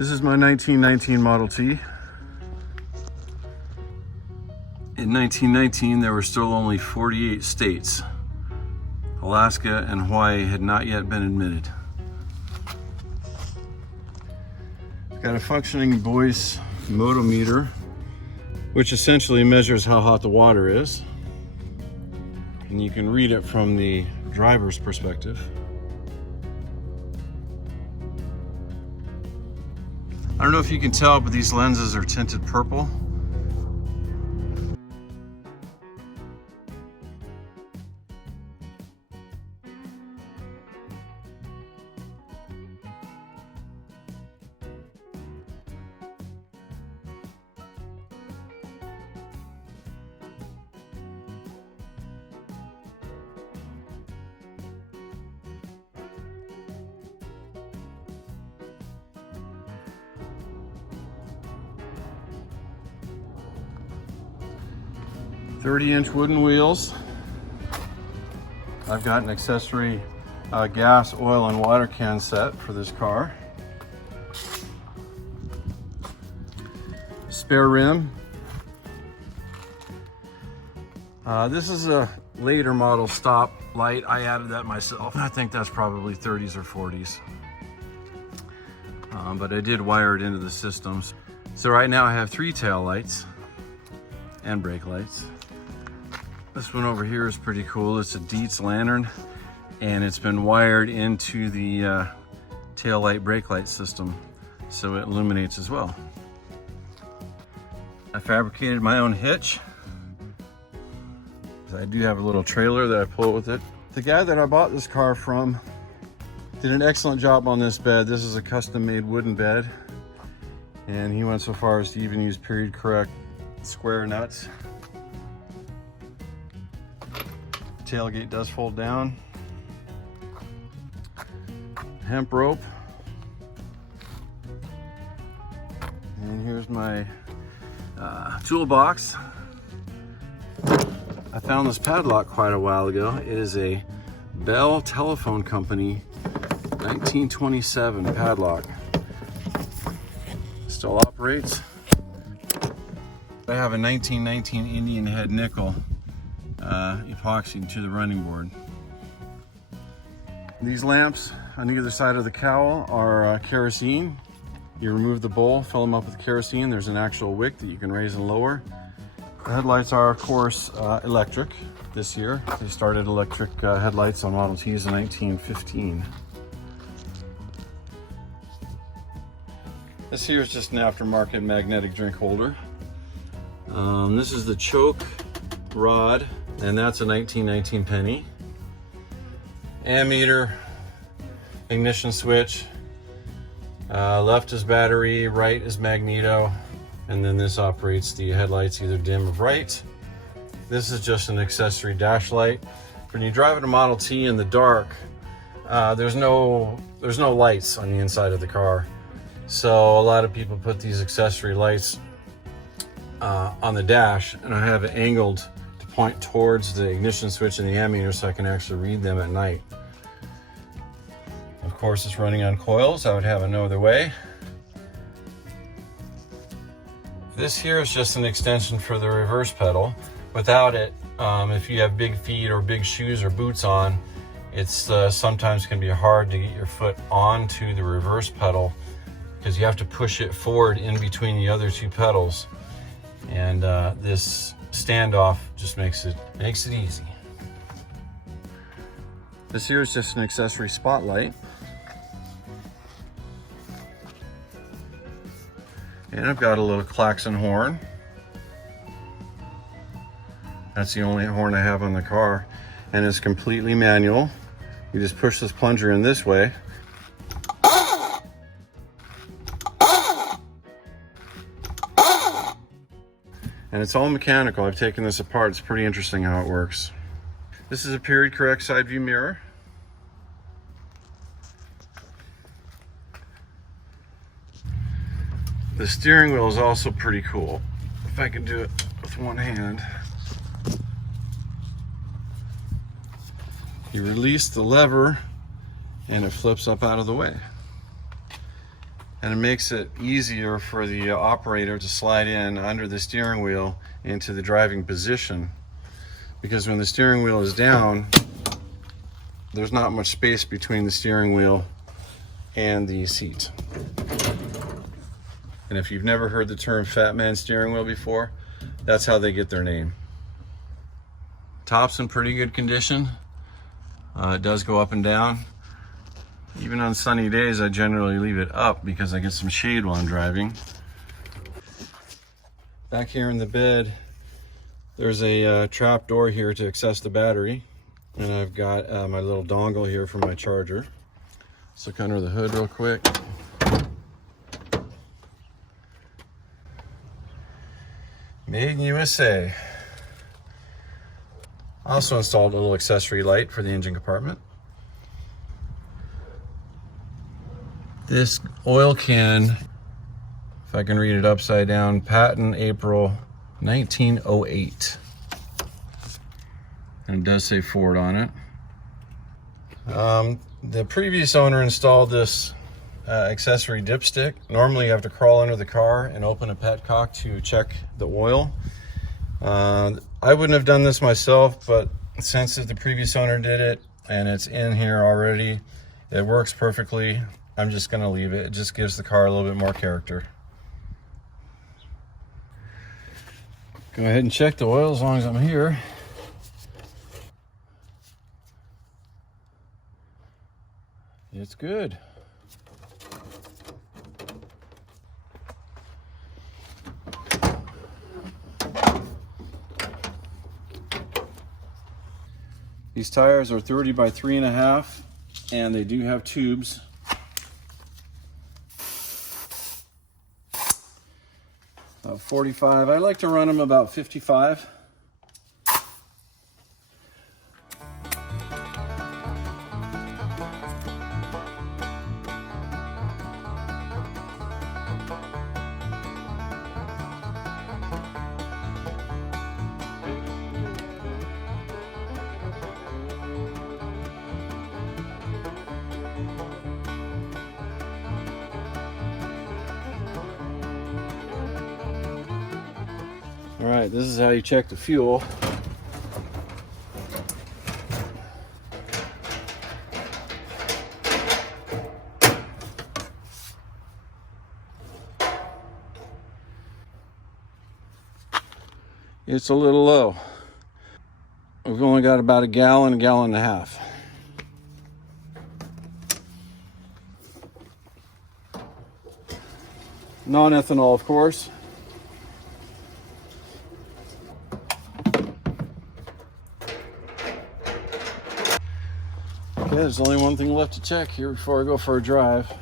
This is my 1919 Model T. In 1919, there were still only 48 states. Alaska and Hawaii had not yet been admitted. It's got a functioning Boyce motometer, which essentially measures how hot the water is. And you can read it from the driver's perspective. I don't know if you can tell, but these lenses are tinted purple. .30-inch wooden wheels. I've got an accessory gas, oil, and water can set for this car. Spare rim. This is a later model stop light. I added that myself. I think that's probably 30s or 40s. But I did wire it into the systems. So right now I have 3 tail lights and brake lights. This one over here is pretty cool. It's a Dietz lantern, and it's been wired into the tail light brake light system, so it illuminates as well. I fabricated my own hitch. I do have a little trailer that I pull with it. The guy that I bought this car from did an excellent job on this bed. This is a custom-made wooden bed, and he went so far as to even use period correct square nuts. Tailgate does fold down. Hemp rope. And here's my toolbox. I found this padlock quite a while ago. It is a Bell Telephone Company 1927 padlock. Still operates. I have a 1919 Indian head nickel epoxied to the running board. These lamps on either side of the cowl are kerosene. You remove the bowl, fill them up with kerosene. There's an actual wick that you can raise and lower. The headlights are, of course, electric this year. They started electric headlights on Model Ts in 1915. This here is just an aftermarket magnetic drink holder. This is the choke rod, and that's a 1919 penny. Ammeter, ignition switch. Left is battery, right is magneto, and then this operates the headlights either dim or bright. This is just an accessory dash light. When you drive a Model T in the dark, there's no lights on the inside of the car. So a lot of people put these accessory lights on the dash, and I have it angled to point towards the ignition switch and the ammeter so I can actually read them at night. Of course, it's running on coils. I would have it no other way. This here is just an extension for the reverse pedal. Without it, if you have big feet or big shoes or boots on, it's sometimes can be hard to get your foot onto the reverse pedal because you have to push it forward in between the other two pedals. And this standoff just makes it easy. This here is just an accessory spotlight. And I've got a little klaxon horn. That's the only horn I have on the car. And it's completely manual. You just push this plunger in this way. And it's all mechanical. I've taken this apart. It's pretty interesting how it works. This is a period correct side view mirror. The steering wheel is also pretty cool. If I can do it with one hand. You release the lever and it flips up out of the way. and it makes it easier for the operator to slide in under the steering wheel into the driving position, because when the steering wheel is down, there's not much space between the steering wheel and the seat. And if you've never heard the term Fat Man steering wheel before, that's how they get their name. Top's in pretty good condition. It does go up and down. Even on sunny days, I generally leave it up because I get some shade while I'm driving. Back here in the bed, there's a trap door here to access the battery. And I've got my little dongle here for my charger. Let's look under the hood real quick. Made in USA. I also installed a little accessory light for the engine compartment. This oil can, if I can read it upside down, patent April 1908. And it does say Ford on it. The previous owner installed this accessory dipstick. Normally you have to crawl under the car and open a petcock to check the oil. I wouldn't have done this myself, but since the previous owner did it and it's in here already, it works perfectly. I'm just gonna leave it. It just gives the car a little bit more character. Go ahead and check the oil as long as I'm here. It's good. These tires are 30 by 3.5, and they do have tubes. About 45. I like to run them about 55. All right, this is how you check the fuel. It's a little low. We've only got about a gallon and a half. Non-ethanol, of course. Okay, there's only one thing left to check here before I go for a drive.